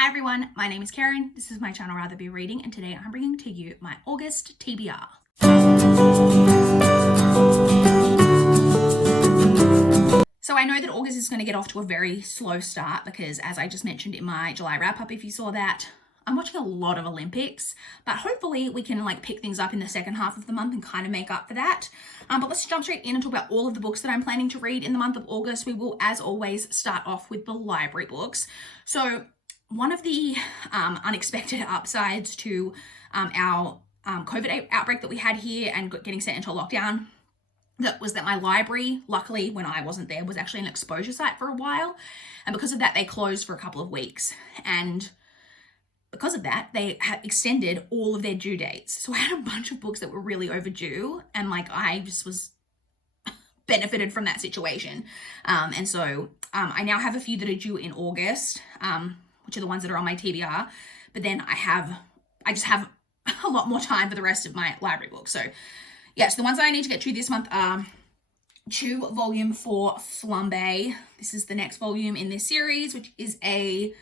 Hi everyone, my name is Karen, this is my channel RatherBeReading, and today I'm bringing to you my August TBR. So I know that August is going to get off to a very slow start because, as I just mentioned in my July wrap-up, if you saw that, I'm watching a lot of Olympics, but hopefully we can pick things up in the second half of the month and kind of make up for that. But let's jump straight in and talk about all of the books that I'm planning to read in the month of August. We will, as always, start off with the library books. So one of the unexpected upsides to our COVID outbreak that we had here and getting sent into a lockdown, that was that my library, luckily when I wasn't there, was actually an exposure site for a while. And because of that, they closed for a couple of weeks. And because of that, they had extended all of their due dates. So I had a bunch of books that were really overdue, and I just was benefited from that situation. And so I now have a few that are due in August, which are the ones that are on my TBR, but then I just have a lot more time for the rest of my library books. So yes, the ones that I need to get to this month are Chew Volume 4 Flambe. This is the next volume in this series, which is I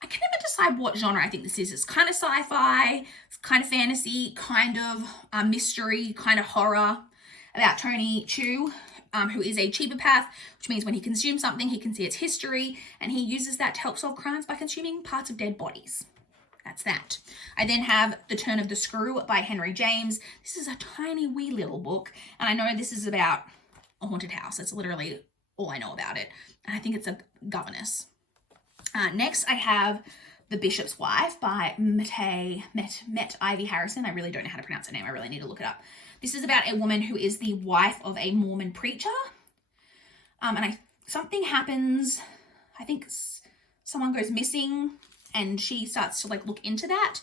can never decide what genre I think this is. It's kind of sci-fi, kind of fantasy, kind of mystery, kind of horror, about Tony Chew, who is a cheapopath, which means when he consumes something, he can see its history, and he uses that to help solve crimes by consuming parts of dead bodies. That's that. I then have The Turn of the Screw by Henry James. This is a tiny wee little book, and I know this is about a haunted house. That's literally all I know about it, and I think it's a governess. Next, I have The Bishop's Wife by Met Ivy Harrison. I really don't know how to pronounce her name. I really need to look it up. This is about a woman who is the wife of a Mormon preacher. And something happens. I think someone goes missing and she starts to look into that.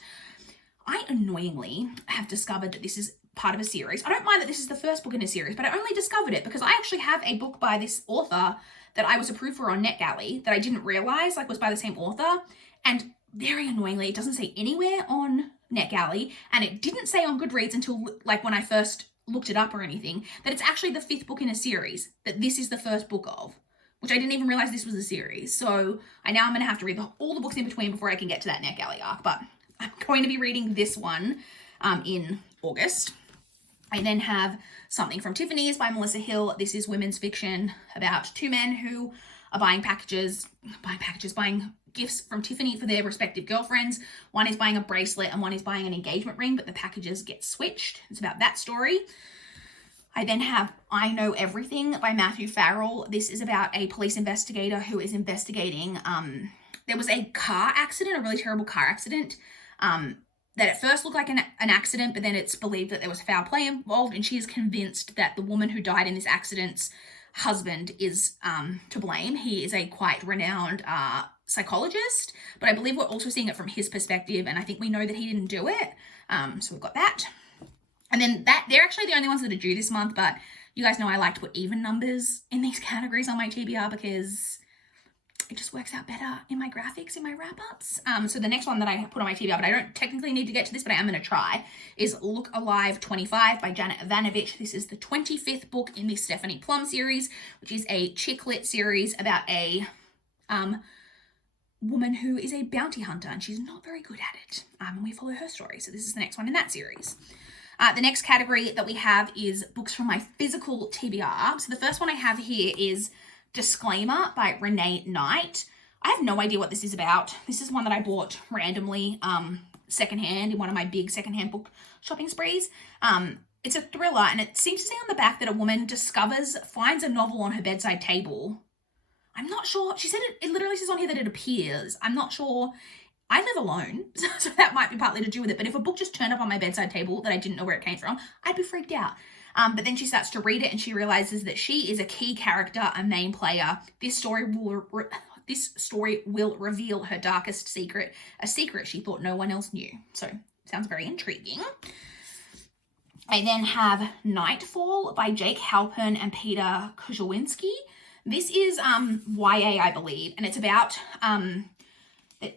I annoyingly have discovered that this is part of a series. I don't mind that this is the first book in a series, but I only discovered it because I actually have a book by this author that I was approved for on NetGalley that I didn't realize was by the same author. And very annoyingly, it doesn't say anywhere on NetGalley, and it didn't say on Goodreads until when I first looked it up or anything, that it's actually the 5th book in a series, that this is the first book of, which I didn't even realize this was a series. So I'm going to have to read all the books in between before I can get to that NetGalley arc, but I'm going to be reading this one in August. I then have Something from Tiffany's by Melissa Hill. This is women's fiction about two men who are buying gifts from Tiffany for their respective girlfriends. One is buying a bracelet and one is buying an engagement ring, but the packages get switched. It's about that story. I then have I Know Everything by Matthew Farrell. This is about a police investigator who is investigating. There was a car accident, a really terrible car accident, that at first looked like an accident, but then it's believed that there was foul play involved, and she is convinced that the woman who died in this accident's husband is to blame. He is a quite renowned psychologist, but I believe we're also seeing it from his perspective, and I think we know that he didn't do it. So we've got that. And then they're actually the only ones that are due this month, but you guys know I like to put even numbers in these categories on my TBR because it just works out better in my graphics, in my wrap-ups. So the next one that I put on my TBR, but I don't technically need to get to this, but I am going to try, is Look Alive 25 by Janet Ivanovic. This is the 25th book in the Stephanie Plum series, which is a chick lit series about a woman who is a bounty hunter, and she's not very good at it. And we follow her story. So this is the next one in that series. The next category that we have is books from my physical TBR. So the first one I have here is Disclaimer by Renee Knight. I have no idea what this is about. This is one that I bought randomly secondhand in one of my big secondhand book shopping sprees. It's a thriller, and it seems to say on the back that a woman finds a novel on her bedside table. I'm not sure. She said it literally says on here that it appears. I'm not sure. I live alone, so that might be partly to do with it. But if a book just turned up on my bedside table that I didn't know where it came from, I'd be freaked out. But then she starts to read it and she realizes that she is a key character, a main player. This story will reveal her darkest secret, a secret she thought no one else knew. So sounds very intriguing. I then have Nightfall by Jake Halpern and Peter Kujawinski. This is YA, I believe, and it's about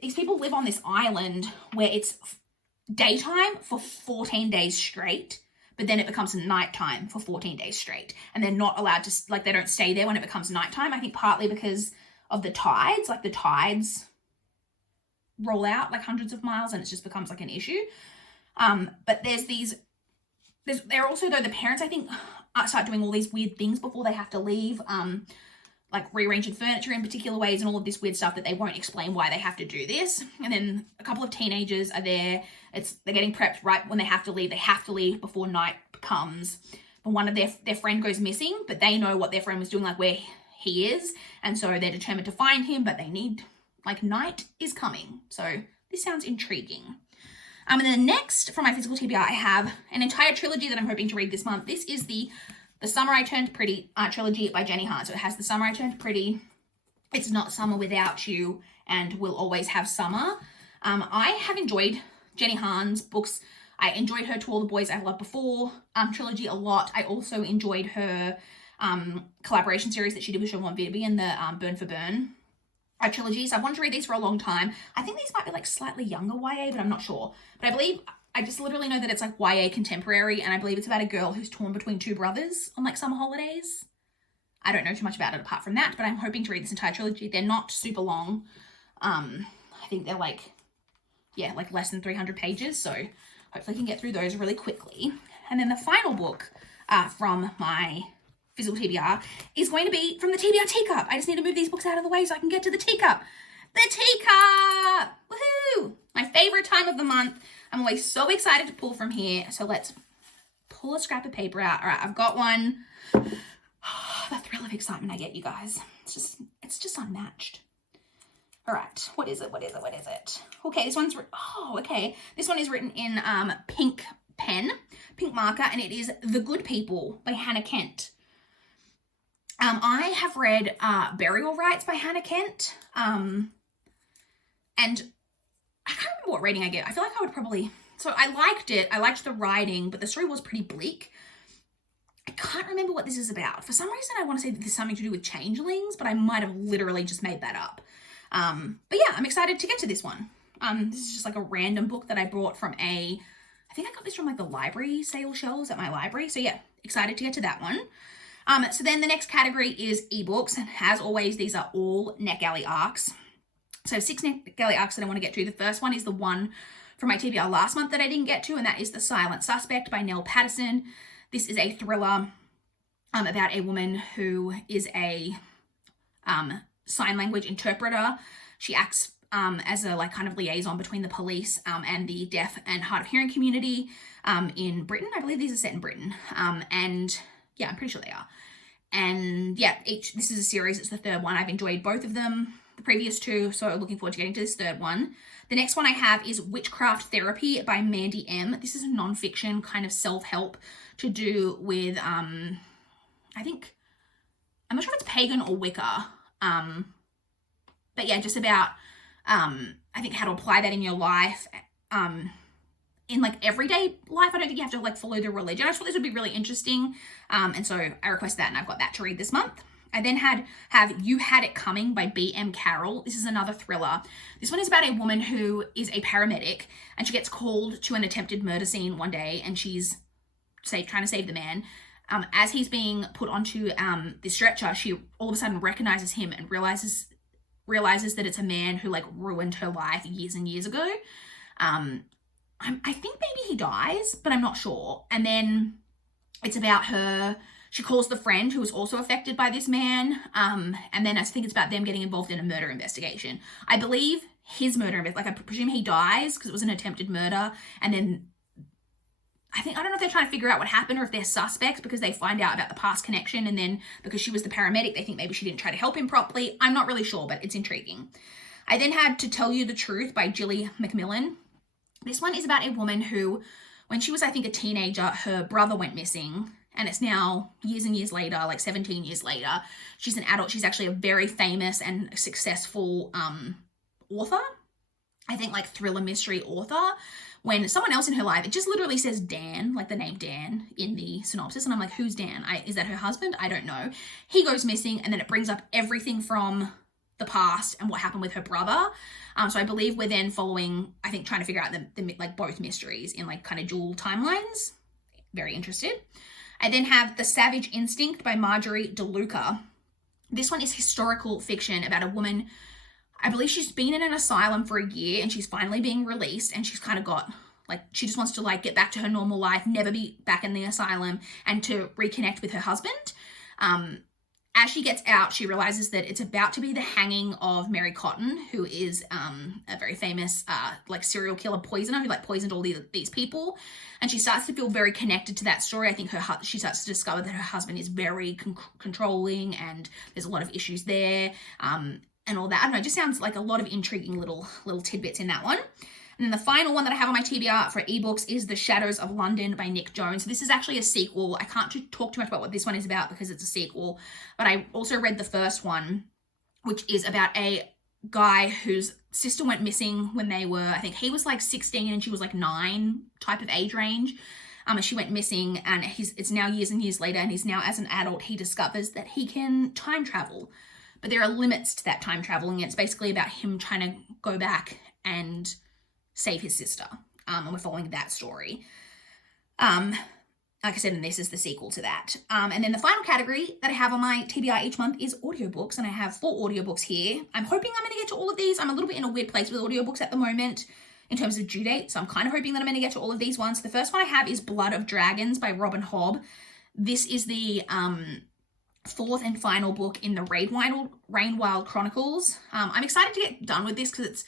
these people live on this island where it's daytime for 14 days straight, but then it becomes nighttime for 14 days straight. And they're not allowed to, they don't stay there when it becomes nighttime. I think partly because of the tides, the tides roll out like hundreds of miles and it just becomes like an issue. But there are also, though, the parents, I think, start doing all these weird things before they have to leave, like rearranging furniture in particular ways and all of this weird stuff that they won't explain why they have to do this. And then a couple of teenagers are there. They're getting prepped right when they have to leave. They have to leave before night comes. But one of their friend goes missing, but they know what their friend was doing, like where he is. And so they're determined to find him, but they need, like, night is coming. So this sounds intriguing. And then next, from my physical TBR, I have an entire trilogy that I'm hoping to read this month. This is the Summer I Turned Pretty trilogy by Jenny Han. So it has The Summer I Turned Pretty, It's Not Summer Without You, and We'll Always Have Summer. I have enjoyed Jenny Han's books. I enjoyed her To All the Boys I've Loved Before trilogy a lot. I also enjoyed her collaboration series that she did with Siobhan Vidaby and the Burn for Burn trilogy. So I've wanted to read these for a long time. I think these might be like slightly younger YA, but I'm not sure. But I just literally know that it's like YA contemporary, and I believe it's about a girl who's torn between two brothers on like summer holidays. I don't know too much about it apart from that, but I'm hoping to read this entire trilogy. They're not super long. I think they're like less than 300 pages. So hopefully I can get through those really quickly. And then the final book from my physical TBR is going to be from the TBR teacup. I just need to move these books out of the way so I can get to the teacup. The teacup! Woohoo! My favorite time of the month. I'm always so excited to pull from here. So let's pull a scrap of paper out. All right, I've got one. The thrill of excitement I get, you guys. It's just unmatched. All right, what is it? Okay, this one's, okay. This one is written in pink marker, and it is The Good People by Hannah Kent. I have read Burial Rites by Hannah Kent, and I can't remember what rating I get. I feel like I would probably, so I liked it. I liked the writing, but the story was pretty bleak. I can't remember what this is about. For some reason, I want to say that this is something to do with changelings, but I might have literally just made that up. But yeah, I'm excited to get to this one. This is just like a random book that I brought from I think I got this from like the library sale shelves at my library. So yeah, excited to get to that one. So then the next category is ebooks, and as always, these are all NetGalley arcs. So I have 6 NetGalley arcs that I want to get to. The first one is the one from my TBR last month that I didn't get to, and that is The Silent Suspect by Nell Patterson. This is a thriller about a woman who is a sign language interpreter. She acts as a like kind of liaison between the police and the deaf and hard of hearing community in Britain. I believe these are set in Britain. And yeah, I'm pretty sure they are. And yeah, this is a series. It's the third one. I've enjoyed both of them, the previous two, so looking forward to getting to this third one. The next one I have is Witchcraft Therapy by Mandy M. This is a nonfiction kind of self-help to do with, I'm not sure if it's pagan or Wicca, but yeah, just about, I think how to apply that in your life, in like everyday life. I don't think you have to like follow the religion. I just thought this would be really interesting. And so I requested that, and I've got that to read this month. I then have You Had It Coming by B.M. Carroll. This is another thriller. This one is about a woman who is a paramedic, and she gets called to an attempted murder scene one day, and she's trying to save the man. As he's being put onto the stretcher, she all of a sudden recognizes him and realizes that it's a man who like ruined her life years and years ago. I think maybe he dies, but I'm not sure. And then it's about her. She calls the friend who was also affected by this man. And then I think it's about them getting involved in a murder investigation. I believe his murder, like I presume he dies because it was an attempted murder. And then I don't know if they're trying to figure out what happened or if they're suspects because they find out about the past connection. And then because she was the paramedic, they think maybe she didn't try to help him properly. I'm not really sure, but it's intriguing. I then had To Tell You the Truth by Gilly McMillan. This one is about a woman who, when she was, I think, a teenager, her brother went missing. And it's now years and years later, like 17 years later. She's an adult. She's actually a very famous and successful author. I think like thriller mystery author. When someone else in her life, it just literally says Dan, like the name Dan in the synopsis. And I'm like, who's Dan? Is that her husband? I don't know. He goes missing, and then it brings up everything from the past and what happened with her brother. So I believe we're then following, I think, trying to figure out the like both mysteries in like kind of dual timelines. Very interested. I then have The Savage Instinct by Marjorie DeLuca. This one is historical fiction about a woman I believe she's been in an asylum for a year and she's finally being released, and she's kind of got, like, she just wants to, like, get back to her normal life, never be back in the asylum, and to reconnect with her husband. As she gets out, she realizes that it's about to be the hanging of Mary Cotton, who is a very famous like serial killer poisoner who like poisoned all these people. And she starts to feel very connected to that story. I think she starts to discover that her husband is very controlling, and there's a lot of issues there, and all that. I don't know, it just sounds like a lot of intriguing little tidbits in that one. And then the final one that I have on my TBR for ebooks is The Shadows of London by Nick Jones. This is actually a sequel. I can't talk too much about what this one is about because it's a sequel, but I also read the first one, which is about a guy whose sister went missing when they were, I think he was like 16 and she was like 9 type of age range. And she went missing, and it's now years and years later, and he's now, as an adult, he discovers that he can time travel. But there are limits to that time traveling, and it's basically about him trying to go back and save his sister, and we're following that story. Like I said, and this is the sequel to that. And then the final category that I have on my TBR each month is audiobooks, and I have 4 audiobooks here. I'm hoping I'm going to get to all of these. I'm a little bit in a weird place with audiobooks at the moment in terms of due date, so I'm kind of hoping that I'm going to get to all of these ones. So the first one I have is Blood of Dragons by Robin Hobb. This is the 4th and final book in the Rainwild Chronicles. I'm excited to get done with this because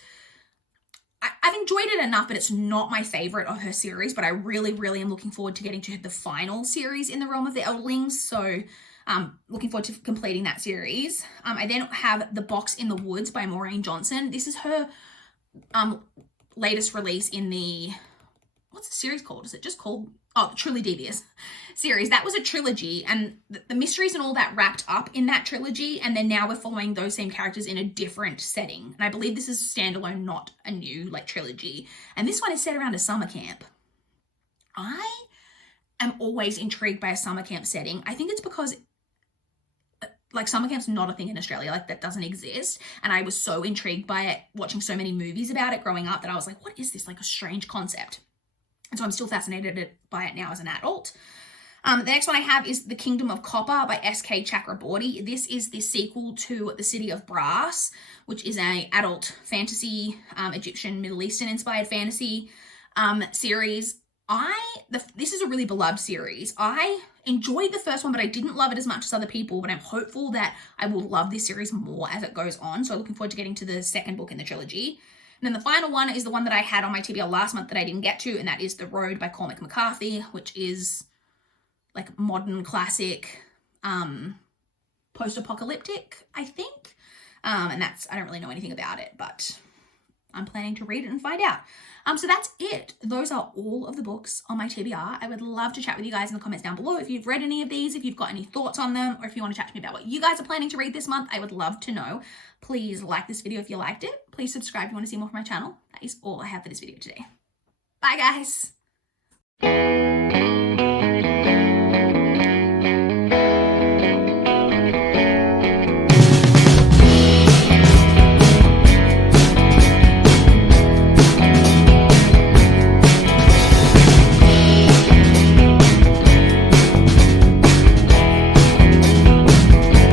I've enjoyed it enough, but it's not my favorite of her series, but I really, really am looking forward to getting to the final series in the Realm of the Elderlings, so looking forward to completing that series. I then have The Box in the Woods by Maureen Johnson. This is her latest release in the, what's the series called? Is it just called, the Truly Devious series? That was a trilogy, and the mysteries and all that wrapped up in that trilogy, and then now we're following those same characters in a different setting. And I believe this is standalone, not a new like trilogy. And this one is set around a summer camp. I am always intrigued by a summer camp setting. I think it's because like summer camp's not a thing in Australia, like that doesn't exist. And I was so intrigued by it, watching so many movies about it growing up, that I was like, what is this? Like a strange concept. And so I'm still fascinated by it now as an adult. The next one I have is The Kingdom of Copper by S.K. Chakraborty. This is the sequel to The City of Brass, which is an adult fantasy, Egyptian, Middle Eastern inspired fantasy series. This is a really beloved series. I enjoyed the first one, but I didn't love it as much as other people, but I'm hopeful that I will love this series more as it goes on. So looking forward to getting to the second book in the trilogy. And then the final one is the one that I had on my TBR last month that I didn't get to, and that is The Road by Cormac McCarthy, which is like modern classic, post-apocalyptic, I think. And I don't really know anything about it, but I'm planning to read it and find out. So that's it. Those are all of the books on my TBR. I would love to chat with you guys in the comments down below if you've read any of these, if you've got any thoughts on them, or if you want to chat to me about what you guys are planning to read this month. I would love to know. Please like this video if you liked it. Please subscribe if you want to see more from my channel. That is all I have for this video today. Bye, guys.